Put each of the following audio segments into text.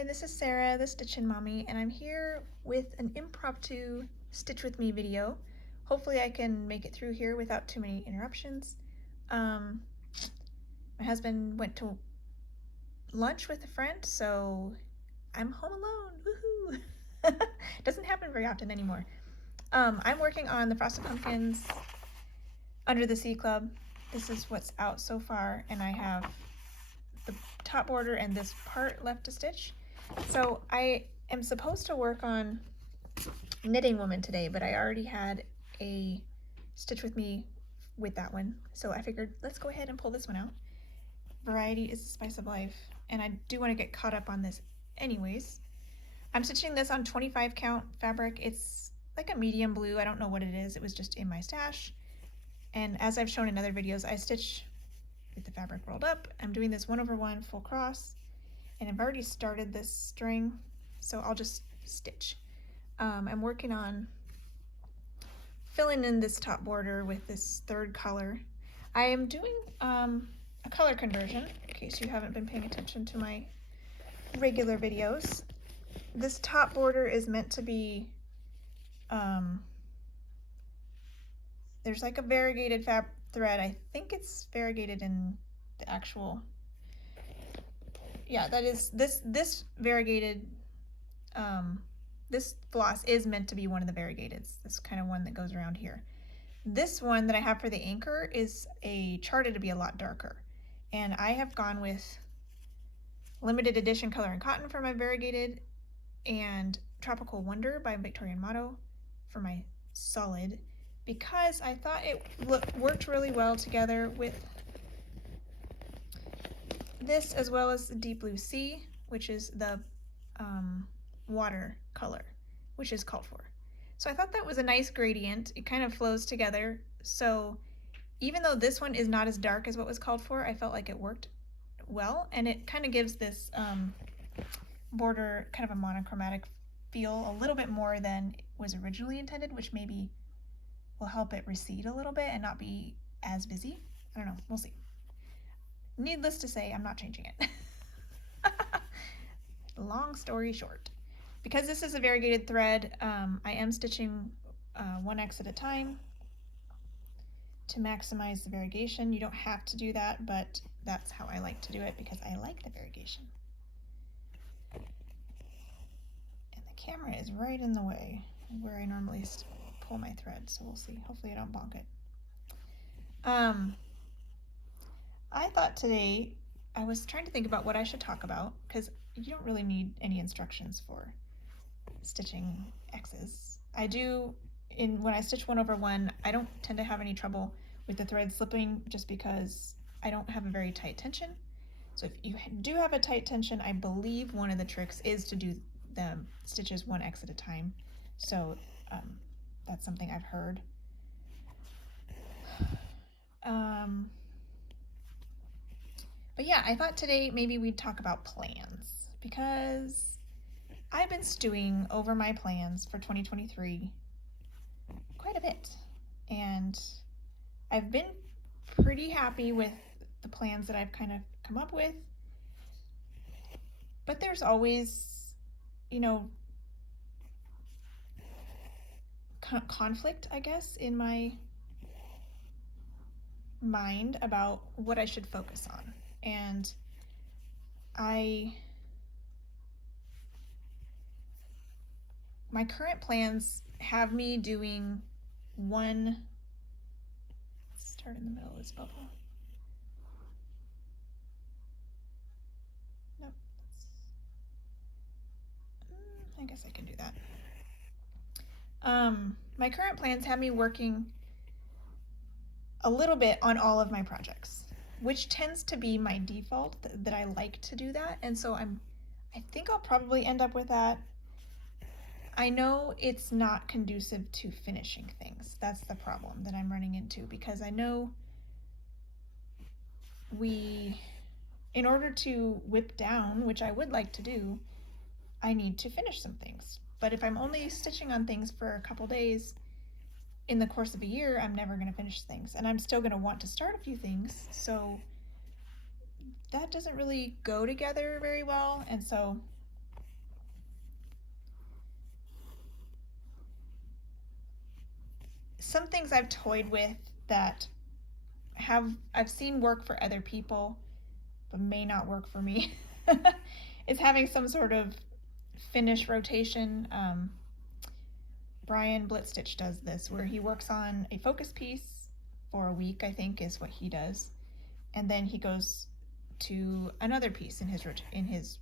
Hi, this is Sarah, the Stitchin mommy, and I'm here with an impromptu Stitch with Me video. Hopefully I can make it through here without too many interruptions. My husband went to lunch with a friend, so I'm home alone. Woohoo! Doesn't happen very often anymore. I'm working on the Frosted Pumpkins Under the Sea Club. This is what's out so far, and I have the top border and this part left to stitch. So I am supposed to work on Knitting Woman today, but I already had a Stitch with Me with that one. So I figured let's go ahead and pull this one out. Variety is the spice of life, and I do want to get caught up on this anyways. I'm stitching this on 25 count fabric. It's like a medium blue. I don't know what it is. It was just in my stash. And as I've shown in other videos, I stitch with the fabric rolled up. I'm doing this 1/1 full cross, and I've already started this string, so I'll just stitch. I'm working on filling in this top border with this third color. I am doing a color conversion, in case you haven't been paying attention to my regular videos. This top border is meant to be, there's like a variegated thread. I think it's variegated in the actual, yeah, that is, this variegated, this floss is meant to be one of the variegateds, this kind of one that goes around here. This one that I have for the anchor is charted to be a lot darker, and I have gone with Limited Edition Color and Cotton for my variegated and Tropical Wonder by Victorian Motto for my solid, because I thought it worked really well together with this, as well as the Deep Blue Sea, which is the water color, which is called for. So I thought that was a nice gradient. It kind of flows together. So even though this one is not as dark as what was called for, I felt like it worked well, and it kind of gives this border kind of a monochromatic feel a little bit more than was originally intended, which maybe will help it recede a little bit and not be as busy. I don't know, we'll see. Needless to say, I'm not changing it. Long story short, because this is a variegated thread, I am stitching 1x at a time to maximize the variegation. You don't have to do that, but that's how I like to do it because I like the variegation. And the camera is right in the way where I normally pull my thread, so we'll see. Hopefully I don't bonk it. I thought today, I was trying to think about what I should talk about, because you don't really need any instructions for stitching X's. I do, when I stitch 1/1, I don't tend to have any trouble with the thread slipping, just because I don't have a very tight tension. So if you do have a tight tension, I believe one of the tricks is to do the stitches 1x at a time. So that's something I've heard. But yeah, I thought today maybe we'd talk about plans, because I've been stewing over my plans for 2023 quite a bit, and I've been pretty happy with the plans that I've kind of come up with, but there's always, you know, conflict, I guess, in my mind about what I should focus on. And my current plans have me doing one, let's start in the middle of this bubble. Nope, I guess I can do that. My current plans have me working a little bit on all of my projects, which tends to be my default, that I like to do that, and so I think I'll probably end up with that. I know it's not conducive to finishing things. That's the problem that I'm running into, because I know in order to whip down, which I would like to do, I need to finish some things. But if I'm only stitching on things for a couple days in the course of a year, I'm never going to finish things, and I'm still going to want to start a few things, so that doesn't really go together very well. And so some things I've toyed with that I've seen work for other people, but may not work for me, is having some sort of finish rotation. Brian Blitzstitch does this, where he works on a focus piece for a week, I think is what he does, and then he goes to another piece in his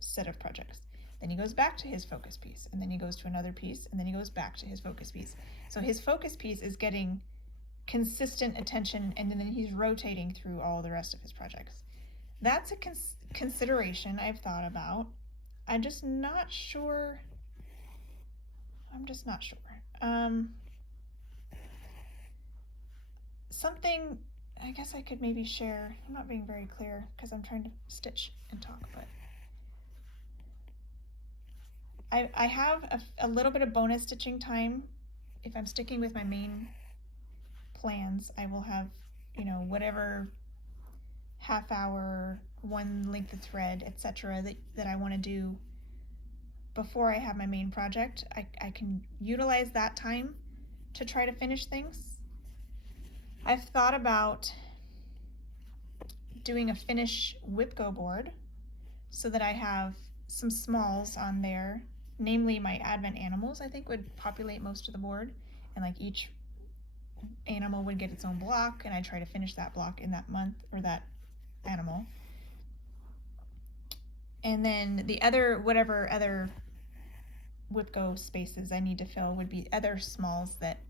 set of projects. Then he goes back to his focus piece, and then he goes to another piece, and then he goes back to his focus piece. So his focus piece is getting consistent attention, and then he's rotating through all the rest of his projects. That's a consideration I've thought about. I'm just not sure. Something I guess I could maybe share. I'm not being very clear because I'm trying to stitch and talk, but I have a little bit of bonus stitching time. If I'm sticking with my main plans, I will have, whatever half hour, one length of thread, etc. that I want to do before I have my main project. I can utilize that time to try to finish things. I've thought about doing a finish whip-go board so that I have some smalls on there, namely my advent animals I think would populate most of the board, and like each animal would get its own block, and I try to finish that block in that month or that animal. And then the whatever other whip-go spaces I need to fill would be other smalls that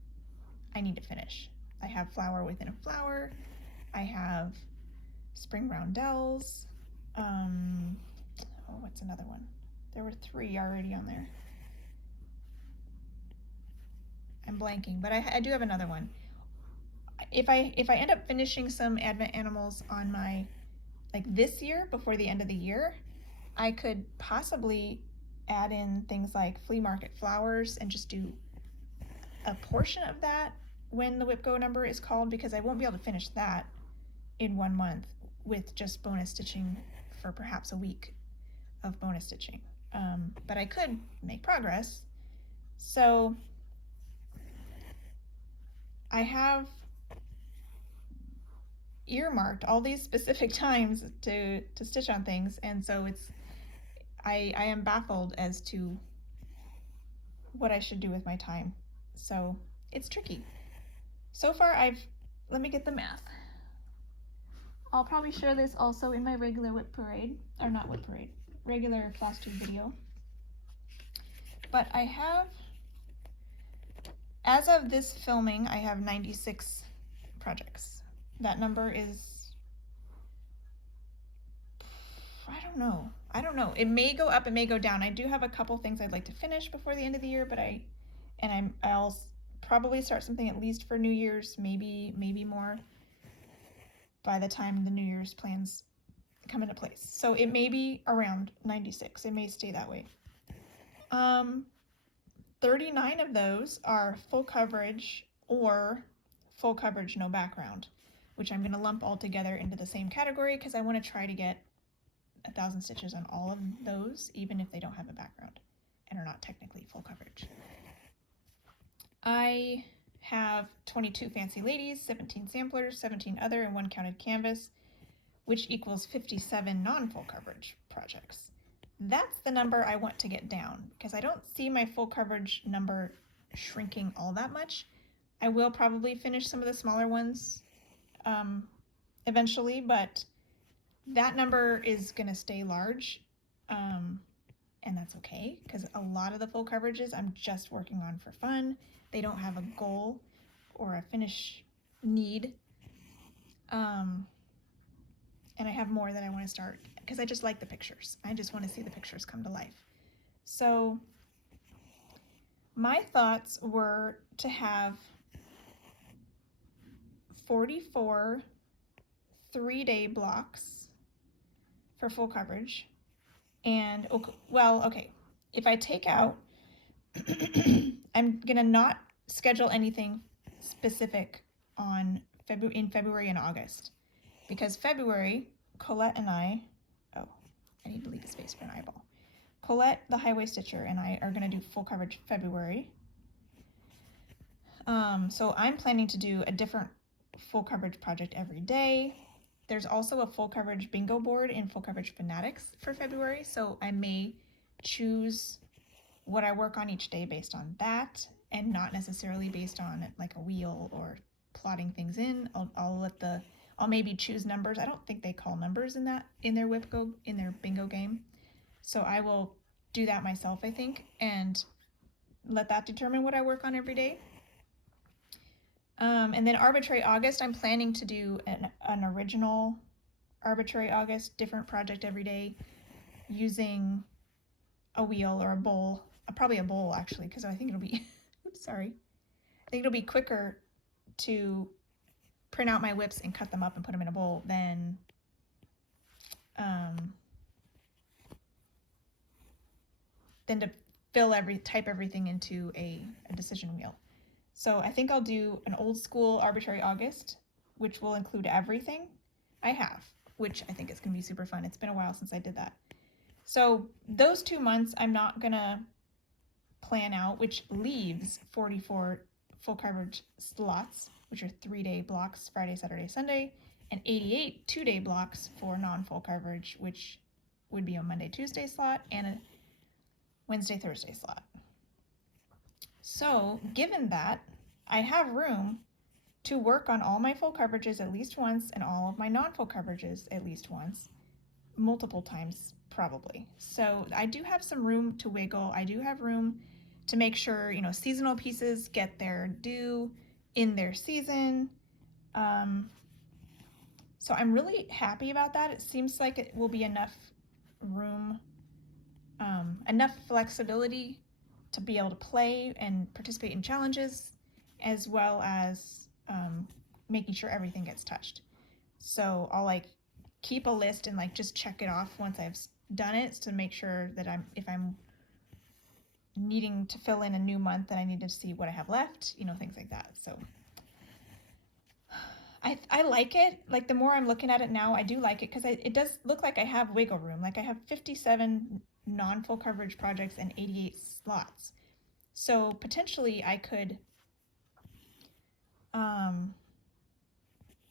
I need to finish. I have flower within a flower. I have spring roundels. What's another one? There were 3 already on there. I'm blanking, but I do have another one. If I end up finishing some advent animals on my, this year, before the end of the year, I could possibly add in things like flea market flowers and just do a portion of that when the whip-go number is called, because I won't be able to finish that in 1 month with just bonus stitching for perhaps a week of bonus stitching. But I could make progress. So I have earmarked all these specific times to stitch on things, and so I am baffled as to what I should do with my time. So it's tricky. So far let me get the math. I'll probably share this also in my regular regular class 2 video. But I have, as of this filming, I have 96 projects. That number is, I don't know. It may go up, it may go down. I do have a couple things I'd like to finish before the end of the year, but I'll probably start something at least for New Year's, maybe more by the time the New Year's plans come into place. So it may be around 96. It may stay that way. 39 of those are full coverage or full coverage no background, which I'm going to lump all together into the same category because I want to try to get 1,000 stitches on all of those, even if they don't have a background and are not technically full coverage. I have 22 fancy ladies, 17 samplers, 17 other, and 1 counted canvas, which equals 57 non-full coverage projects. That's the number I want to get down because I don't see my full coverage number shrinking all that much. I will probably finish some of the smaller ones eventually, but that number is going to stay large, and that's okay because a lot of the full coverages I'm just working on for fun. They don't have a goal or a finish need, and I have more that I want to start because I just like the pictures. I just want to see the pictures come to life. So my thoughts were to have 44 3-day blocks for full coverage. And okay, if I take out, I'm gonna not schedule anything specific in February and August, because February, Colette and I need to leave a space for an eyeball. Colette, the highway stitcher, and I are gonna do full coverage February. So I'm planning to do a different full coverage project every day. There's also a full coverage bingo board in Full Coverage Fanatics for February, so I may choose what I work on each day based on that and not necessarily based on like a wheel or plotting things in. I'll maybe choose numbers. I don't think they call numbers in their bingo game. So I will do that myself, I think, and let that determine what I work on every day. And then Arbitrary August, I'm planning to do an original Arbitrary August, different project every day using a wheel or a bowl, probably a bowl actually, because I think it'll be, oops, sorry. I think it'll be quicker to print out my whips and cut them up and put them in a bowl than to type everything into a decision wheel. So I think I'll do an old school Arbitrary August, which will include everything I have, which I think is going to be super fun. It's been a while since I did that. So those 2 months I'm not going to plan out, which leaves 44 full coverage slots, which are 3-day blocks, Friday, Saturday, Sunday, and 88 2-day blocks for non-full coverage, which would be a Monday, Tuesday slot and a Wednesday, Thursday slot. So given that, I have room to work on all my full coverages at least once and all of my non-full coverages at least once, multiple times probably. So I do have some room to wiggle. I do have room to make sure, seasonal pieces get their due in their season. So I'm really happy about that. It seems like it will be enough room, enough flexibility to be able to play and participate in challenges, as well as making sure everything gets touched. So I'll keep a list and just check it off once I've done it to make sure that if I'm needing to fill in a new month, then I need to see what I have left, things like that. So I like it. The more I'm looking at it now, I do like it because it does look like I have wiggle room. I have 57 non-full coverage projects and 88 slots. So potentially I could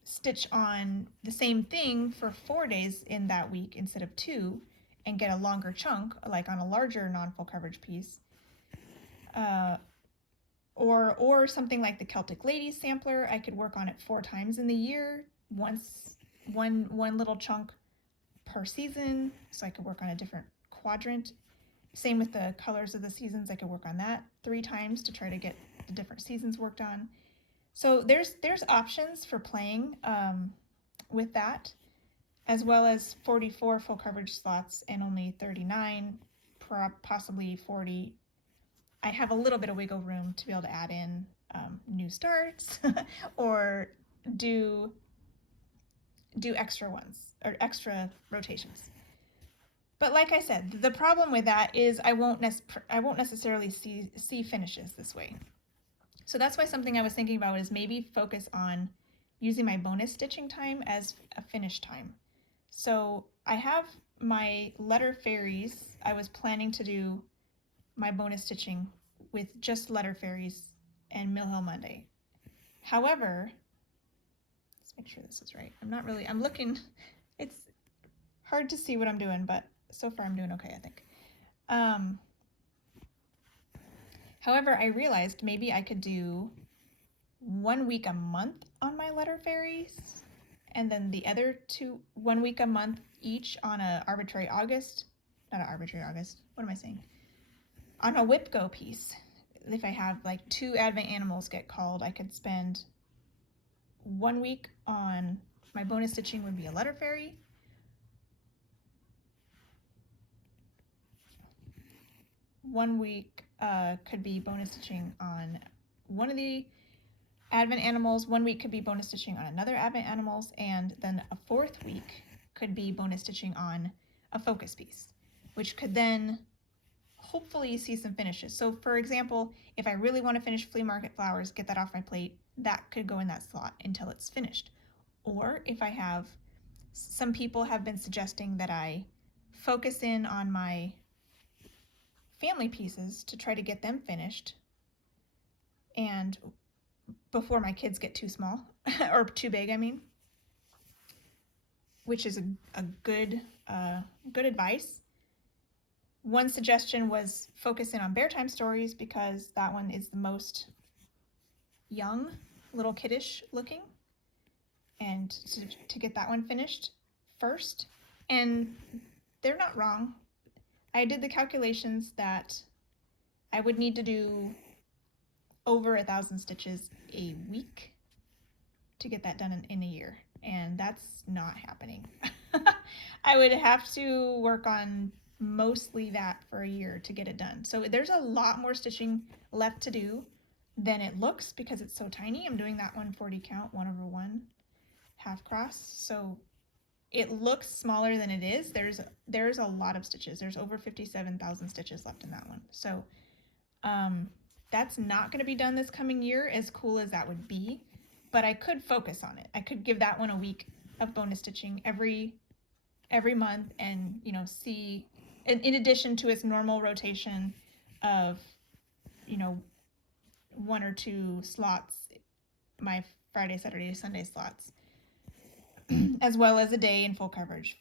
stitch on the same thing for 4 days in that week instead of 2 and get a longer chunk, on a larger non-full coverage piece. Or something like the Celtic Ladies sampler, I could work on it 4 times in the year, one little chunk per season, so I could work on a different quadrant. Same with the colors of the seasons, I could work on that 3 times to try to get the different seasons worked on. So there's options for playing with that, as well as 44 full coverage slots and only 39, possibly 40. I have a little bit of wiggle room to be able to add in new starts or do extra ones or extra rotations. But like I said, the problem with that is I won't necessarily see finishes this way. So that's why something I was thinking about is maybe focus on using my bonus stitching time as a finish time. So I have my letter fairies. I was planning to do my bonus stitching with just letter fairies and Mill Hill Monday. However, let's make sure this is right. I'm looking, it's hard to see what I'm doing, but so far I'm doing okay, I think. However, I realized maybe I could do 1 week a month on my letter fairies, and then the other 1 week a month each on a Arbitrary August, not an Arbitrary August, what am I saying? On a whip go piece. If I have 2 Advent animals get called, I could spend 1 week on my bonus stitching would be a letter fairy. One week could be bonus stitching on one of the Advent animals. 1 week could be bonus stitching on another Advent animals, and then a 4th week could be bonus stitching on a focus piece, which could then hopefully see some finishes. So for example, if I really want to finish Flea Market Flowers, get that off my plate, that could go in that slot until it's finished. Or if I have, some people have been suggesting that I focus in on my family pieces to try to get them finished. And before my kids get too small, or too big, I mean, which is a good advice. One suggestion was focus in on bear time stories because that one is the most young, little kiddish looking, and to get that one finished first. And they're not wrong. I did the calculations that I would need to do over 1,000 stitches a week to get that done in a year, and that's not happening. I would have to work on mostly that for a year to get it done. So there's a lot more stitching left to do than it looks because it's so tiny. I'm doing that 140 count, 1/1 half cross. So it looks smaller than it is. There's a lot of stitches. There's over 57,000 stitches left in that one. So that's not going to be done this coming year, as cool as that would be, but I could focus on it. I could give that one a week of bonus stitching every month, and see, in addition to its normal rotation of 1 or 2 slots, my Friday, Saturday, Sunday slots, as well as a day in full coverage,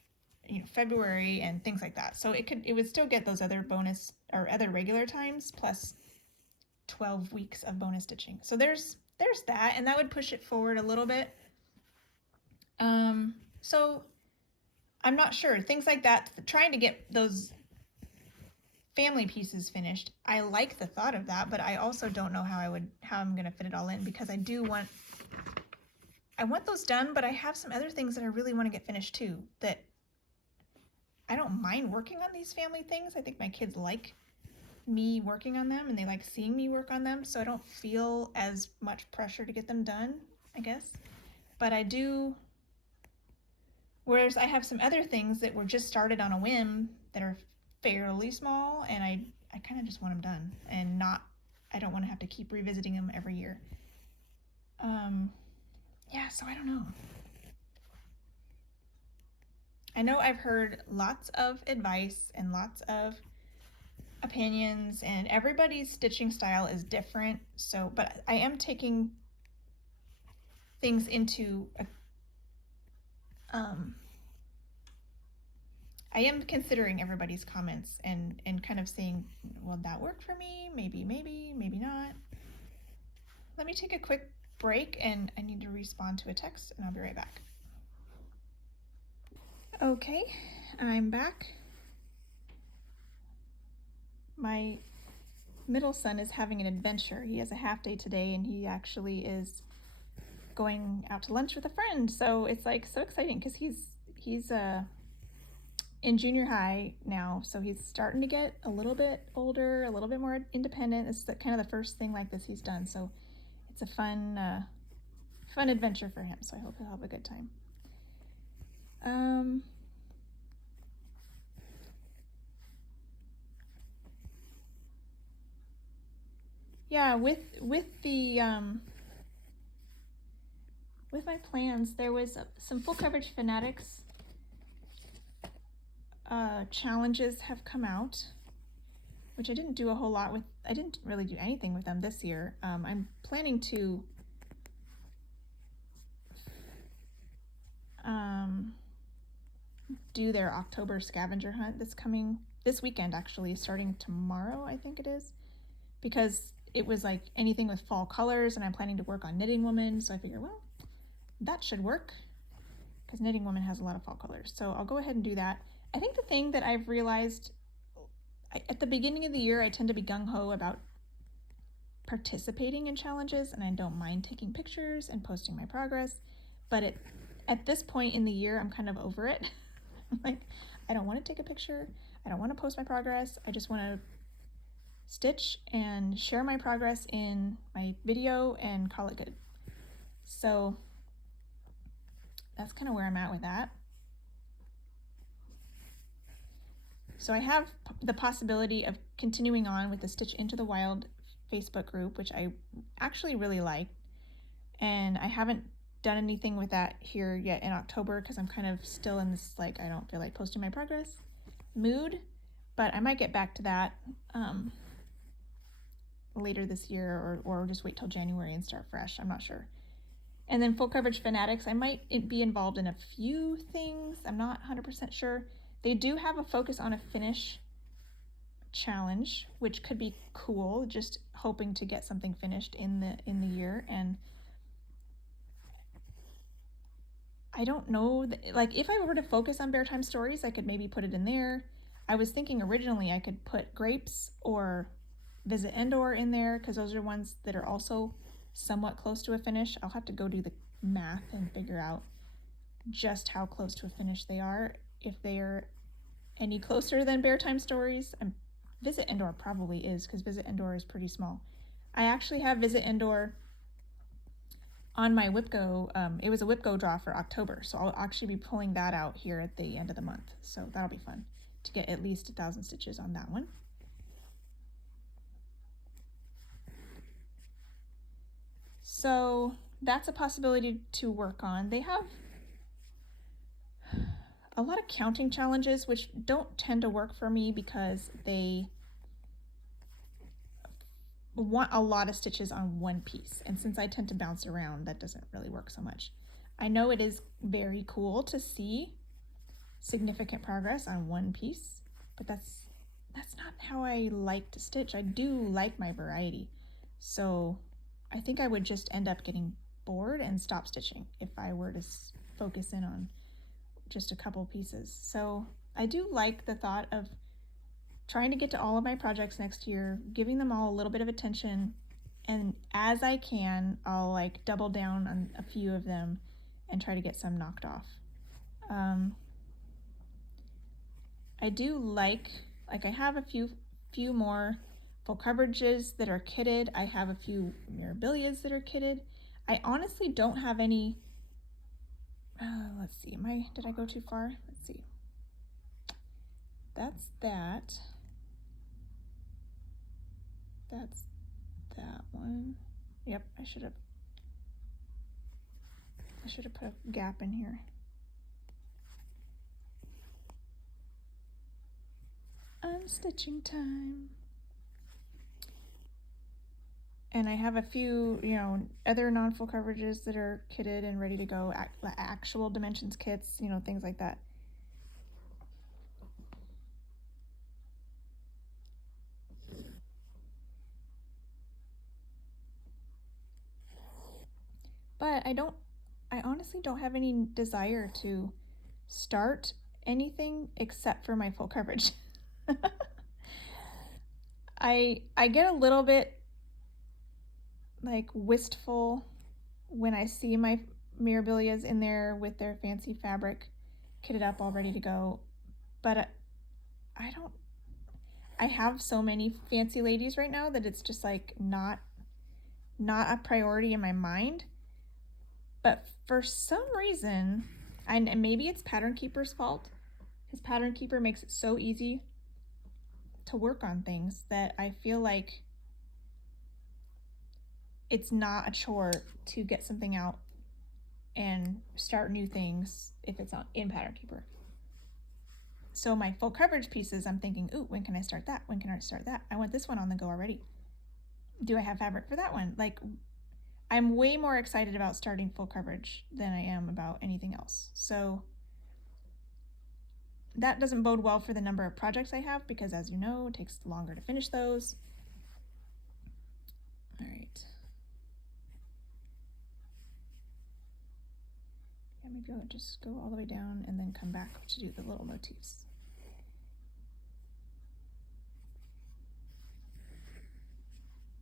February and things like that. So it would still get those other bonus or other regular times plus 12 weeks of bonus stitching. So there's that, and that would push it forward a little bit. So I'm not sure. Things like that, trying to get those family pieces finished. I like the thought of that, but I also don't know how I'm going to fit it all in, because I want those done, but I have some other things that I really want to get finished too, that I don't mind working on these family things. I think my kids like me working on them, and they like seeing me work on them, so I don't feel as much pressure to get them done, I guess. But I do, whereas I have some other things that were just started on a whim that are fairly small, and I kind of just want them done, and I don't want to have to keep revisiting them every year. Yeah, so I don't know. I know I've heard lots of advice and lots of opinions, and everybody's stitching style is different, so, but I am taking things into I am considering everybody's comments and kind of saying, will that work for me? Maybe not. Let me take a quick break, and I need to respond to a text, and I'll be right back. Okay, I'm back. My middle son is having an adventure. He has a half day today, and he actually is going out to lunch with a friend. So it's like so exciting because he's in junior high now, so he's starting to get a little bit older, a little bit more independent. It's kind of the first thing like this he's done, so it's a fun adventure for him. So I hope he'll have a good time. Yeah, with my plans, there was some full coverage fanatics challenges have come out, which I didn't do a whole lot with. I didn't really do anything with them this year. I'm planning to do their October scavenger hunt this weekend, actually, starting tomorrow, I think it is, because it was like anything with fall colors, and I'm planning to work on Knitting Woman, so I figure, well, that should work because Knitting Woman has a lot of fall colors. So I'll go ahead and do that. I think the thing that I've realized at the beginning of the year, I tend to be gung-ho about participating in challenges, and I don't mind taking pictures and posting my progress, but at this point in the year, I'm kind of over it. Like, I don't want to take a picture. I don't want to post my progress. I just want to stitch and share my progress in my video and call it good. So that's kind of where I'm at with that. So I have the possibility of continuing on with the Stitch Into the Wild Facebook group, which I actually really like. And I haven't done anything with that here yet in October because I'm kind of still in this, like, I don't feel like posting my progress mood, but I might get back to that later this year or just wait till January and start fresh. I'm not sure. And then Full Coverage Fanatics, I might be involved in a few things. I'm not 100% sure. They do have a focus on a finish challenge, which could be cool, just hoping to get something finished in the year. And I don't know, like if I were to focus on Bear Time Stories, I could maybe put it in there. I was thinking originally I could put Grapes or Visit Endor in there because those are ones that are also somewhat close to a finish. I'll have to go do the math and figure out just how close to a finish they are. If they are any closer than Bear Time Stories, Visit Endor probably is because Visit Endor is pretty small. I actually have Visit Endor on my WIPGO. It was a WIPGO draw for October, so I'll actually be pulling that out here at the end of the month. So that'll be fun to get at least 1,000 stitches on that one. So that's a possibility to work on. They have a lot of counting challenges, which don't tend to work for me because they want a lot of stitches on one piece. And since I tend to bounce around, that doesn't really work so much. I know it is very cool to see significant progress on one piece, but that's not how I like to stitch. I do like my variety. So I think I would just end up getting bored and stop stitching if I were to focus in on just a couple pieces. So I do like the thought of trying to get to all of my projects next year, giving them all a little bit of attention, and as I can, I'll like double down on a few of them and try to get some knocked off. I do like I have a few more full coverages that are kitted. I have a few Mirabilias that are kitted. I honestly don't have any. Let's see, did I go too far? Let's see. That's that. That's that one. Yep, I should have put a gap in here. Unstitching time. And I have a few, other non-full coverages that are kitted and ready to go, actual dimensions kits, things like that. But I honestly don't have any desire to start anything except for my full coverage. I get a little bit like wistful when I see my Mirabilias in there with their fancy fabric kitted up all ready to go, but I have so many fancy ladies right now that it's just like not a priority in my mind. But for some reason, and maybe it's Pattern Keeper's fault, because Pattern Keeper makes it so easy to work on things that I feel like it's not a chore to get something out and start new things if it's in Pattern Keeper. So my full coverage pieces, I'm thinking, ooh, when can I start that? When can I start that? I want this one on the go already. Do I have fabric for that one? Like, I'm way more excited about starting full coverage than I am about anything else. So that doesn't bode well for the number of projects I have because, as you know, it takes longer to finish those. All right. Yeah, maybe I'll just go all the way down and then come back to do the little motifs.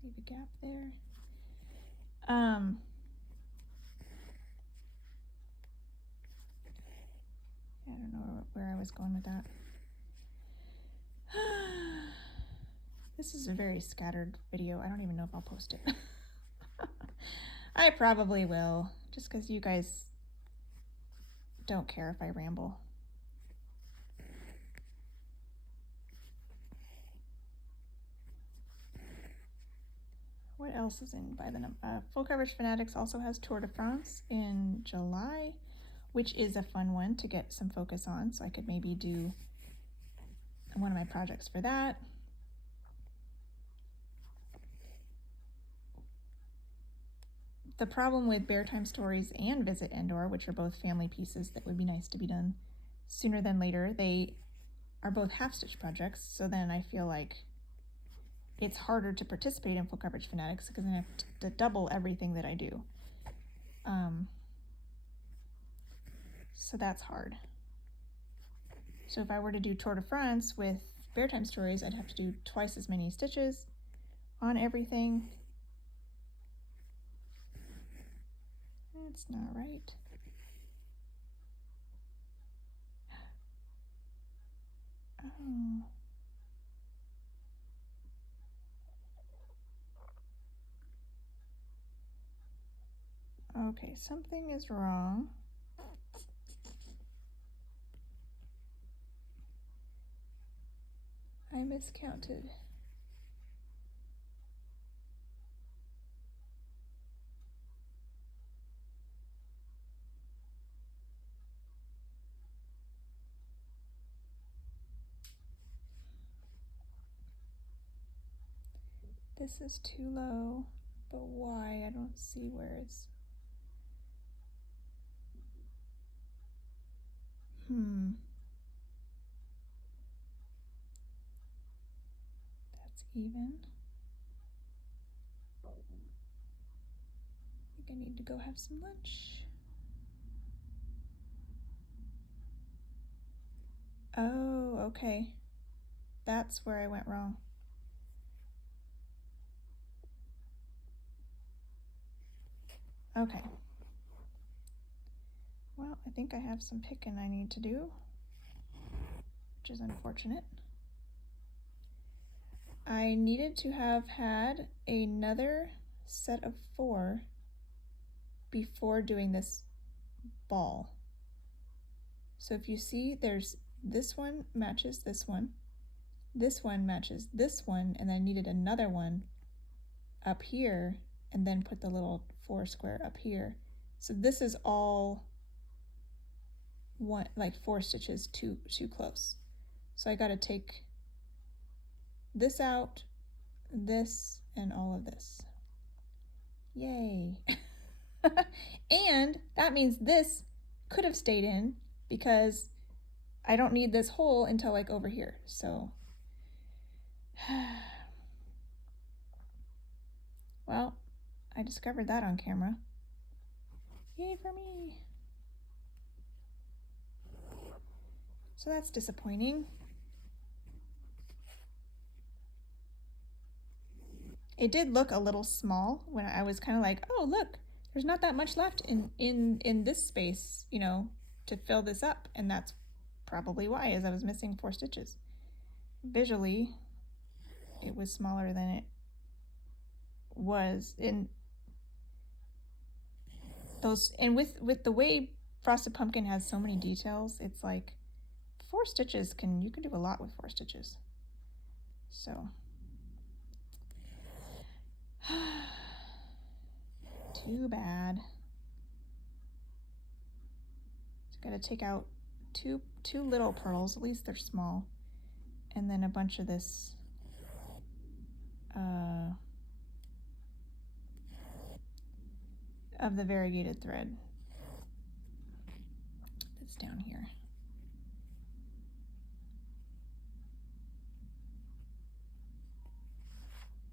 Leave a gap there. I don't know where I was going with that. This is a very scattered video. I don't even know if I'll post it. I probably will, just because you guys don't care if I ramble. What else is in by the number? Full Coverage Fanatics also has Tour de France in July, which is a fun one to get some focus on, so I could maybe do one of my projects for that. the problem with Bear Time Stories and Visit Endor, which are both family pieces that would be nice to be done sooner than later, they are both half-stitch projects, so then I feel like it's harder to participate in Full Coverage Fanatics because I have to double everything that I do. So that's hard. So if I were to do Tour de France with Bear Time Stories, I'd have to do twice as many stitches on everything. That's not right. Oh. Okay, something is wrong. I miscounted. This is too low, but why? I don't see where it's... That's even. I think I need to go have some lunch. Oh, okay. That's where I went wrong. Okay. Well, I think I have some picking I need to do, which is unfortunate. I needed to have had another set of 4 before doing this ball. So if you see, there's this one matches this one matches this one, and then I needed another one up here and then put the little 4 square up here. So this is all one, like 4 stitches too close. So I got to take this out, this, and all of this. Yay. And that means this could have stayed in because I don't need this hole until like over here. So well, I discovered that on camera. Yay for me. So that's disappointing. It did look a little small when I was kind of like, oh, look, there's not that much left in this space, you know, to fill this up. And that's probably why, as I was missing 4 stitches. Visually, it was smaller than it was in those. And with the way Frosted Pumpkin has so many details, it's like 4 stitches you can do a lot with 4 stitches. So too bad. Just gotta take out two little pearls, at least they're small, and then a bunch of this of the variegated thread that's down here.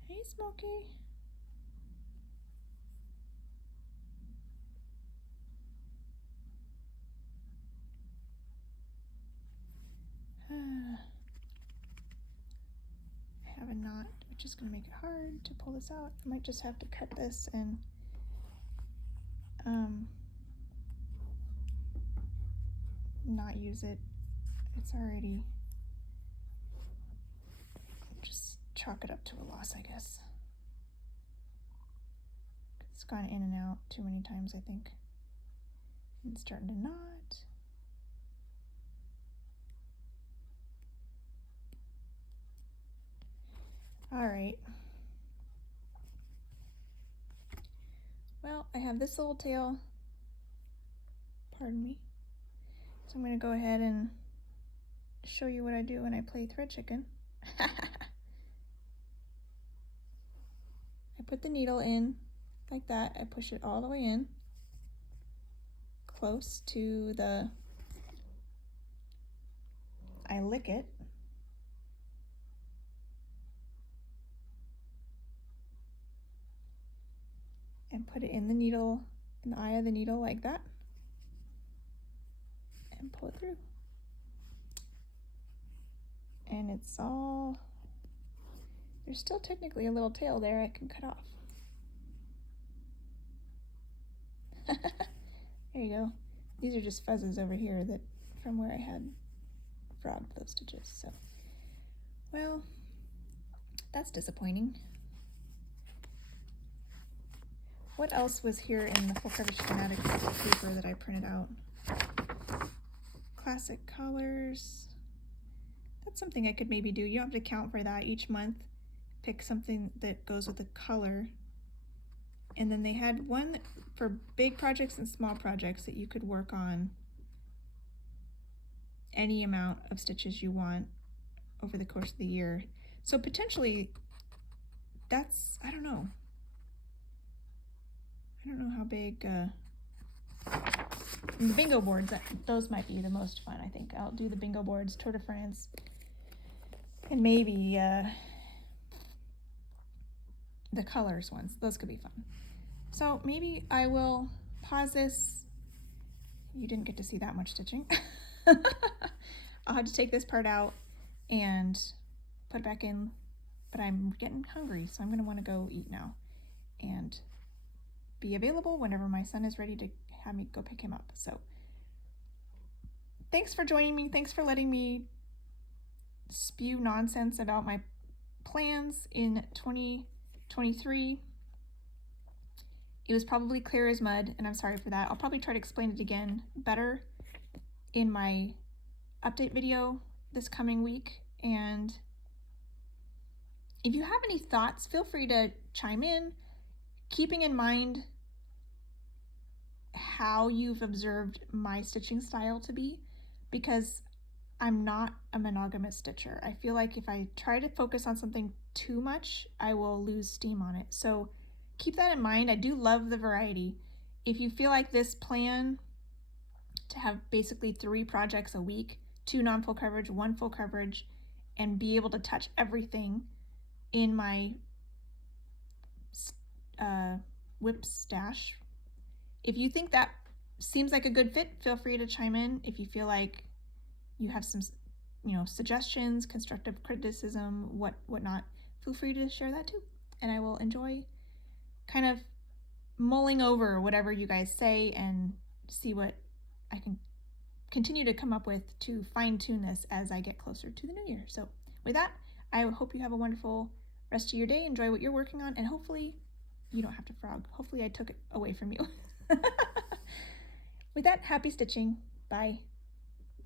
Hey, Smokey. I have a knot, which is going to make it hard to pull this out. I might just have to cut this and not use it. It's already, just chalk it up to a loss, I guess. It's gone in and out too many times, I think. And it's starting to knot. All right. Well, I have this little tail. Pardon me. So I'm going to go ahead and show you what I do when I play thread chicken. I put the needle in like that. I push it all the way in, close to the, I lick it. And put it in the needle, in the eye of the needle like that. And pull it through. And it's all, there's still technically a little tail there I can cut off. There you go. These are just fuzzes over here that from where I had frogged those stitches. So, well, that's disappointing. What else was here in the full coverage schematics paper that I printed out? Classic colors. That's something I could maybe do. You don't have to count for that each month. Pick something that goes with the color. And then they had one for big projects and small projects that you could work on any amount of stitches you want over the course of the year. So potentially that's, I don't know how big, the bingo boards, those might be the most fun, I think. I'll do the bingo boards, Tour de France, and maybe the colors ones. Those could be fun. So maybe I will pause this. You didn't get to see that much stitching. I'll have to take this part out and put it back in, but I'm getting hungry, so I'm gonna wanna go eat now and be available whenever my son is ready to have me go pick him up. So thanks for joining me. Thanks for letting me spew nonsense about my plans in 2023. It was probably clear as mud, and I'm sorry for that. I'll probably try to explain it again better in my update video this coming week. And if you have any thoughts, feel free to chime in, keeping in mind how you've observed my stitching style to be, because I'm not a monogamous stitcher. I feel like if I try to focus on something too much, I will lose steam on it. So keep that in mind. I do love the variety. If you feel like this plan to have basically 3 projects a week, 2 non-full coverage, 1 full coverage, and be able to touch everything in my whip stash, if you think that seems like a good fit, feel free to chime in. If you feel like you have some, suggestions, constructive criticism, whatnot, feel free to share that too. And I will enjoy kind of mulling over whatever you guys say and see what I can continue to come up with to fine-tune this as I get closer to the new year. So with that, I hope you have a wonderful rest of your day. Enjoy what you're working on, and hopefully you don't have to frog. Hopefully I took it away from you. With that, happy stitching. Bye.